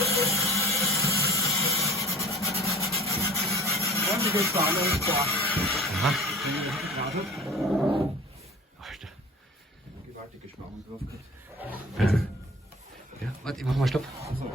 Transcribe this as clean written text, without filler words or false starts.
Ja, die geht's da alle ins Tor. Aha. Alter. Gewaltige Schmarrn drauf. Ja, warte, ich mach mal Stopp. Also.